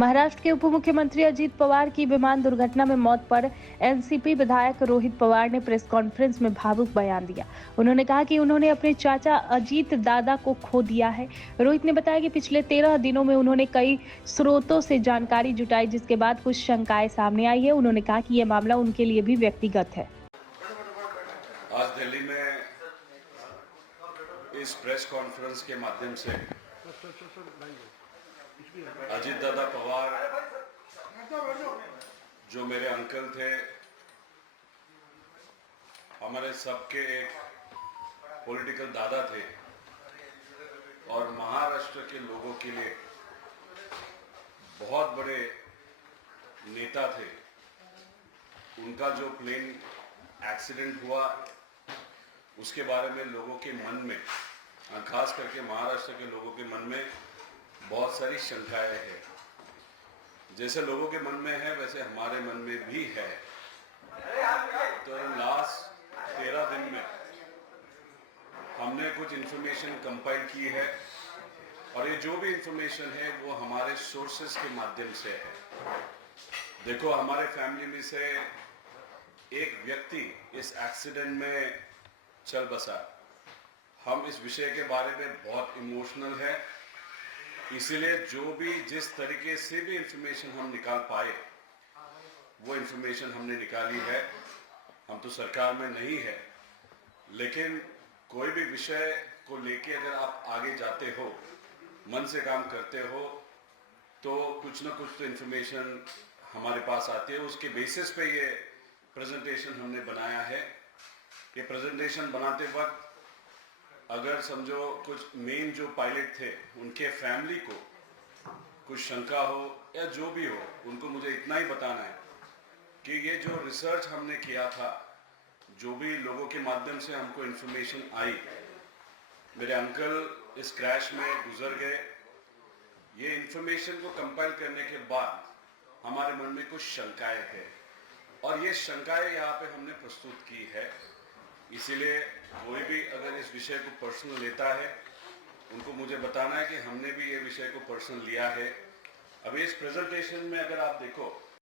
महाराष्ट्र के उप मुख्यमंत्री अजित पवार की विमान दुर्घटना में मौत पर एनसीपी विधायक रोहित पवार ने प्रेस कॉन्फ्रेंस में भावुक बयान दिया। उन्होंने कहा कि उन्होंने अपने चाचा अजीत दादा को खो दिया है। रोहित ने बताया कि पिछले 13 दिनों में उन्होंने कई स्रोतों से जानकारी जुटाई, जिसके बाद कुछ शंकाएं सामने आई है। उन्होंने कहा कि यह मामला उनके लिए भी व्यक्तिगत है। आज दिल्ली में इस प्रेस कॉन्फ्रेंस के माध्यम से अजीत दादा पवार, जो मेरे अंकल थे, हमारे सबके एक पॉलिटिकल दादा थे और महाराष्ट्र के लोगों के लिए बहुत बड़े नेता थे। उनका जो प्लेन एक्सीडेंट हुआ उसके बारे में लोगों के मन में, खास करके महाराष्ट्र के लोगों के मन में बहुत सारी शंकाएं हैं। जैसे लोगों के मन में है वैसे हमारे मन में भी है। तो लास्ट 13 दिन में हमने कुछ इंफॉर्मेशन कंपाइल की है और ये जो भी इंफॉर्मेशन है वो हमारे सोर्सेस के माध्यम से है। देखो, हमारे फैमिली में से एक व्यक्ति इस एक्सीडेंट में चल बसा। हम इस विषय के बारे में बहुत इमोशनल है, इसीलिए जो भी जिस तरीके से भी इंफॉर्मेशन हम निकाल पाए वो इंफॉर्मेशन हमने निकाली है। हम तो सरकार में नहीं है, लेकिन कोई भी विषय को लेके अगर आप आगे जाते हो, मन से काम करते हो, तो कुछ ना कुछ तो इंफॉर्मेशन हमारे पास आती है। उसके बेसिस पे ये प्रेजेंटेशन हमने बनाया है। ये प्रेजेंटेशन बनाते वक्त अगर समझो कुछ मेन जो पायलट थे उनके फैमिली को कुछ शंका हो या जो भी हो, उनको मुझे इतना ही बताना है कि ये जो रिसर्च हमने किया था, जो भी लोगों के माध्यम से हमको इन्फॉर्मेशन आई, मेरे अंकल इस क्रैश में गुजर गए। ये इन्फॉर्मेशन को कंपाइल करने के बाद हमारे मन में कुछ शंकाएं हैं और ये शंकाएं यहाँ पे हमने प्रस्तुत की है। इसीलिए कोई भी अगर इस विषय को पर्सनल लेता है, उनको मुझे बताना है कि हमने भी ये विषय को पर्सनल लिया है। अभी इस प्रेजेंटेशन में अगर आप देखो